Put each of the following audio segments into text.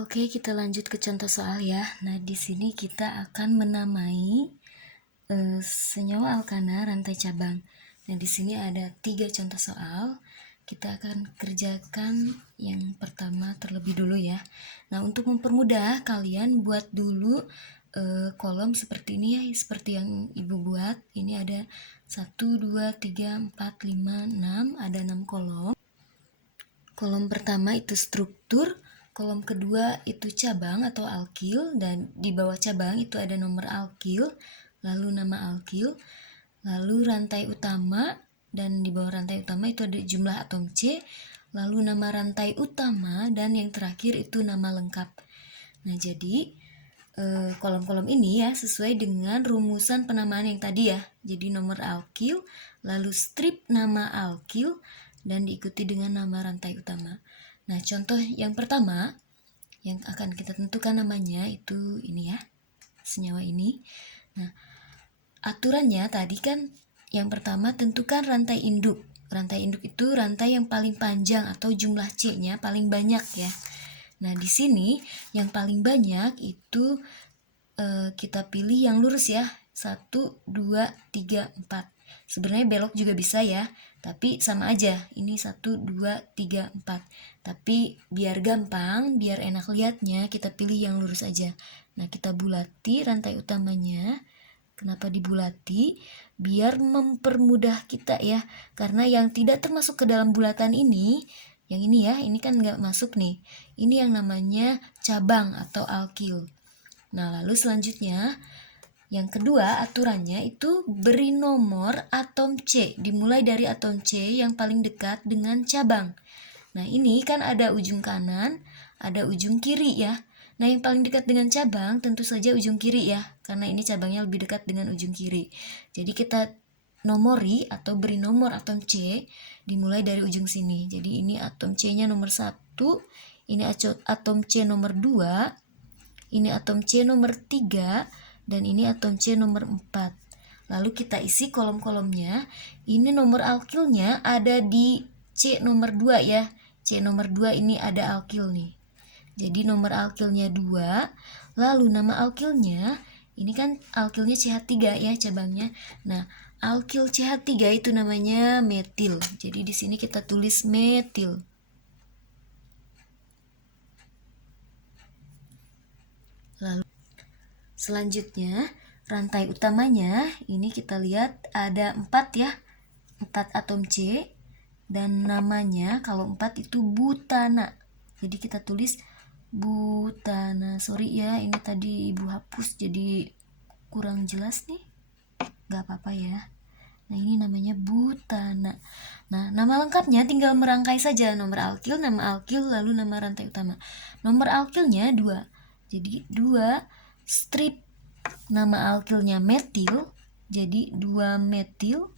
Oke, kita lanjut ke contoh soal ya. Nah, di sini kita akan menamai senyawa alkana rantai cabang. Nah, di sini ada 3 contoh soal. Kita akan kerjakan yang pertama terlebih dulu ya. Nah, untuk mempermudah kalian buat dulu kolom seperti ini ya, seperti yang Ibu buat. Ini ada 1, 2, 3, 4, 5, 6, ada 6 kolom. Kolom pertama itu struktur, kolom kedua itu cabang atau alkil, dan di bawah cabang itu ada nomor alkil, lalu nama alkil, lalu rantai utama, dan di bawah rantai utama itu ada jumlah atom C, lalu nama rantai utama, dan yang terakhir itu nama lengkap. Nah, jadi kolom-kolom ini ya sesuai dengan rumusan penamaan yang tadi ya. Jadi nomor alkil, lalu strip nama alkil, dan diikuti dengan nama rantai utama. Nah, contoh yang pertama yang akan kita tentukan namanya itu ini ya, senyawa ini. Nah, aturannya tadi kan yang pertama tentukan rantai induk. Rantai induk itu rantai yang paling panjang atau jumlah C-nya paling banyak ya. Nah, di sini yang paling banyak itu kita pilih yang lurus ya. 1, 2, 3, 4. Sebenarnya belok juga bisa ya, tapi sama aja. Ini 1, 2, 3, 4. Tapi biar gampang, biar enak lihatnya, kita pilih yang lurus aja. Nah, kita bulati rantai utamanya. Kenapa dibulati? Biar mempermudah kita ya. Karena yang tidak termasuk ke dalam bulatan ini, yang ini ya, ini kan nggak masuk nih. Ini yang namanya cabang atau alkil. Nah, lalu selanjutnya yang kedua aturannya itu beri nomor atom C, dimulai dari atom C yang paling dekat dengan cabang. Nah, ini kan ada ujung kanan, ada ujung kiri ya. Nah, yang paling dekat dengan cabang tentu saja ujung kiri ya, karena ini cabangnya lebih dekat dengan ujung kiri. Jadi kita nomori atau beri nomor atom C dimulai dari ujung sini. Jadi ini atom C-nya nomor 1, ini atom C nomor 2, ini atom C nomor 3, dan ini atom C nomor 4. Lalu kita isi kolom-kolomnya. Ini nomor alkilnya ada di C nomor 2 ya. C nomor 2 ini ada alkil nih. Jadi nomor alkilnya 2. Lalu nama alkilnya, ini kan alkilnya CH3 ya cabangnya. Nah, alkil CH3 itu namanya metil. Jadi di sini kita tulis metil. Lalu selanjutnya rantai utamanya ini kita lihat ada 4 ya, 4 atom C, dan namanya kalau 4 itu butana. Jadi kita tulis butana. Sorry ya, ini tadi ibu hapus jadi kurang jelas nih, gak apa-apa ya. Nah, ini namanya butana. Nah, nama lengkapnya tinggal merangkai saja, nomor alkil, nama alkil, lalu nama rantai utama. Nomor alkilnya 2, jadi 2 strip. Nama alkilnya metil, jadi 2 metil.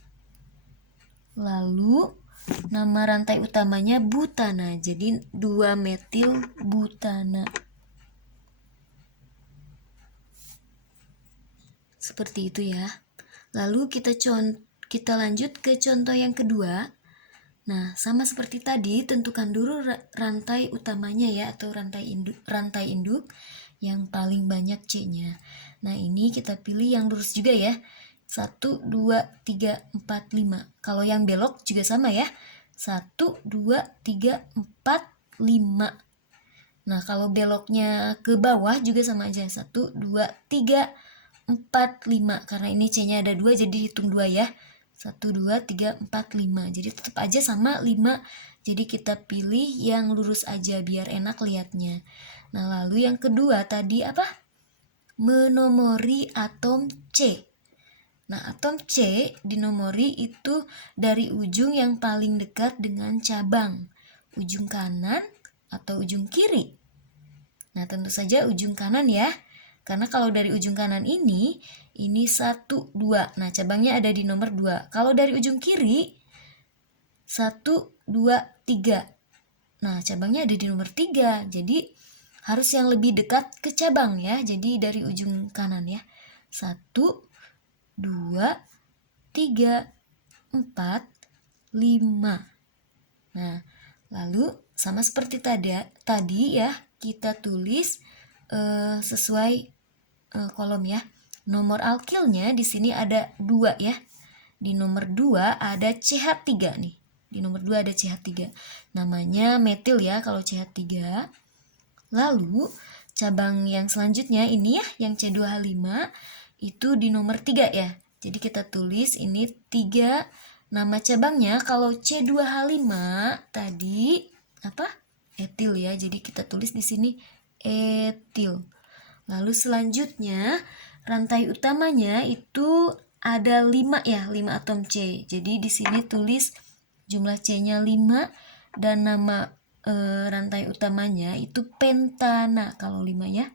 Lalu nama rantai utamanya butana, jadi 2 metil butana. Seperti itu ya. Lalu kita lanjut ke contoh yang kedua. Nah, sama seperti tadi, tentukan dulu rantai utamanya ya, atau rantai induk yang paling banyak C-nya. Nah, ini kita pilih yang lurus juga ya. 1, 2, 3, 4, 5. Kalau yang belok juga sama ya. 1, 2, 3, 4, 5. Nah, kalau beloknya ke bawah juga sama aja. 1, 2, 3, 4, 5. Karena ini C-nya ada 2, jadi hitung 2 ya. 1, 2, 3, 4, 5. Jadi tetap aja sama 5. Jadi kita pilih yang lurus aja biar enak lihatnya. Nah, lalu yang kedua tadi apa? Menomori atom C. Nah, atom C dinomori itu dari ujung yang paling dekat dengan cabang. Ujung kanan atau ujung kiri. Nah, tentu saja ujung kanan ya. Karena kalau dari ujung kanan ini 1, 2. Nah, cabangnya ada di nomor 2. Kalau dari ujung kiri 1, 2, 3. Nah, cabangnya ada di nomor 3. Jadi harus yang lebih dekat ke cabang ya. Jadi dari ujung kanan ya. 1, 2, 3, 4, 5. Nah, lalu sama seperti tadi ya. kita tulis sesuai kolom ya. Nomor alkilnya di sini ada 2 ya. Di nomor 2 ada CH3 nih. Di nomor 2 ada CH3. Namanya metil ya kalau CH3. Lalu cabang yang selanjutnya ini ya, yang C2H5 itu di nomor 3 ya. Jadi kita tulis ini 3 nama cabangnya. Kalau C2H5 tadi apa? Etil ya. Jadi kita tulis di sini etil. Lalu selanjutnya rantai utamanya itu ada 5 ya, 5 atom C. Jadi di sini tulis jumlah C-nya 5 dan nama rantai utamanya itu pentana kalau 5 ya.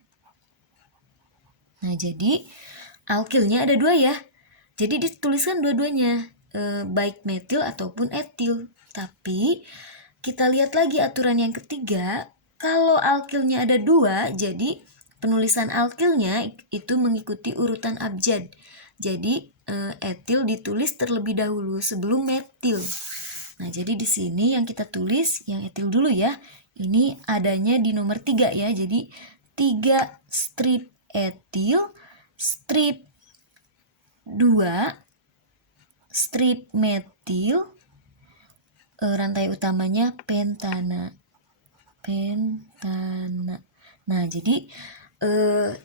Nah, jadi alkilnya ada 2 ya. Jadi dituliskan dua-duanya, baik metil ataupun etil. Tapi kita lihat lagi aturan yang ketiga, kalau alkilnya ada 2, jadi penulisan alkilnya itu mengikuti urutan abjad. Jadi etil ditulis terlebih dahulu sebelum metil. Nah, jadi di sini yang kita tulis yang etil dulu ya. Ini adanya di nomor 3 ya. Jadi 3 strip etil, strip 2 strip metil, rantai utamanya pentana. Nah, jadi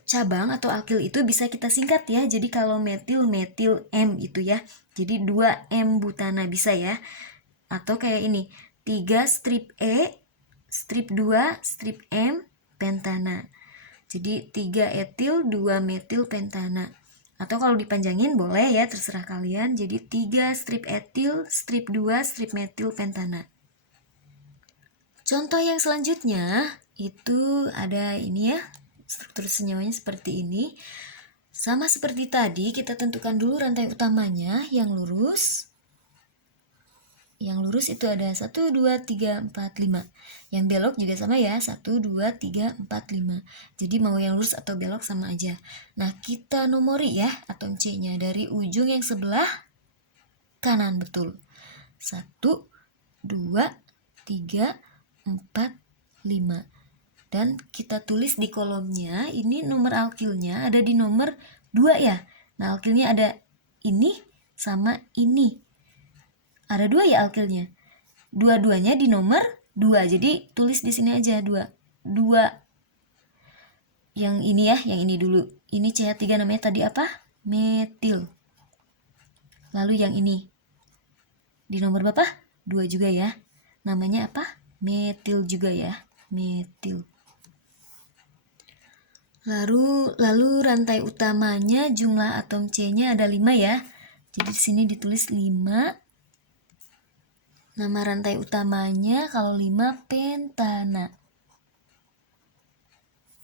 cabang atau alkil itu bisa kita singkat ya. Jadi kalau metil M itu ya. Jadi 2M butana bisa ya. Atau kayak ini, 3 strip E, strip 2, strip M, pentana. Jadi 3 etil, 2 metil pentana. Atau kalau dipanjangin boleh ya, terserah kalian. Jadi 3 strip etil, strip 2, strip metil pentana. Contoh yang selanjutnya itu ada ini ya, struktur senyawanya seperti ini. Sama seperti tadi, kita tentukan dulu rantai utamanya yang lurus. Yang lurus itu ada 1, 2, 3, 4, 5. Yang belok juga sama ya, 1, 2, 3, 4, 5. Jadi mau yang lurus atau belok sama aja. Nah, kita nomori ya atom C-nya dari ujung yang sebelah kanan, betul. 1, 2, 3, 4, 5. Dan kita tulis di kolomnya, ini nomor alkilnya ada di nomor 2 ya. Nah, alkilnya ada ini sama ini. Ada 2 ya alkilnya. Dua-duanya di nomor 2. Jadi tulis di sini aja 2. 2. Yang ini ya, yang ini dulu. Ini CH3 namanya tadi apa? Metil. Lalu yang ini. Di nomor berapa? 2 juga ya. Namanya apa? Metil juga ya. Metil. Lalu rantai utamanya jumlah atom C-nya ada 5 ya. Jadi di sini ditulis 5. Nama rantai utamanya kalau 5 pentana.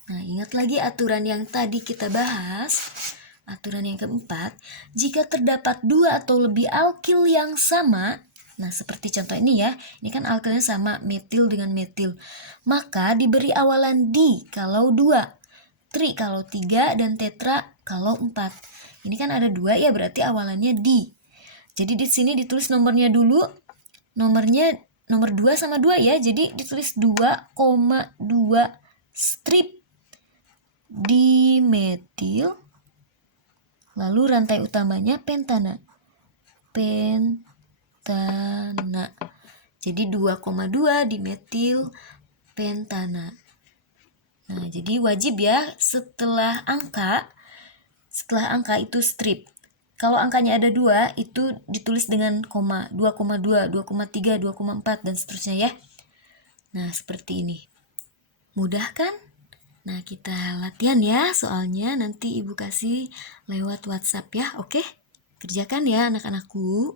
Nah, ingat lagi aturan yang tadi kita bahas. Aturan yang keempat, jika terdapat 2 atau lebih alkil yang sama, nah seperti contoh ini ya, ini kan alkilnya sama, metil dengan metil, maka diberi awalan di kalau 2, tri kalau 3, dan tetra kalau 4. Ini kan ada 2 ya, berarti awalannya di. Jadi di sini ditulis nomornya dulu. Nomornya nomor 2 sama 2 ya. Jadi ditulis 2,2 strip dimetil. Lalu rantai utamanya pentana. Pentana. Jadi 2,2 dimetil pentana. Nah, jadi wajib ya setelah angka itu strip. Kalau angkanya ada 2, itu ditulis dengan koma, 2,2, 2,3, 2,4, dan seterusnya ya. Nah, seperti ini. Mudah kan? Nah, kita latihan ya soalnya nanti Ibu kasih lewat WhatsApp ya, oke? Kerjakan ya anak-anakku.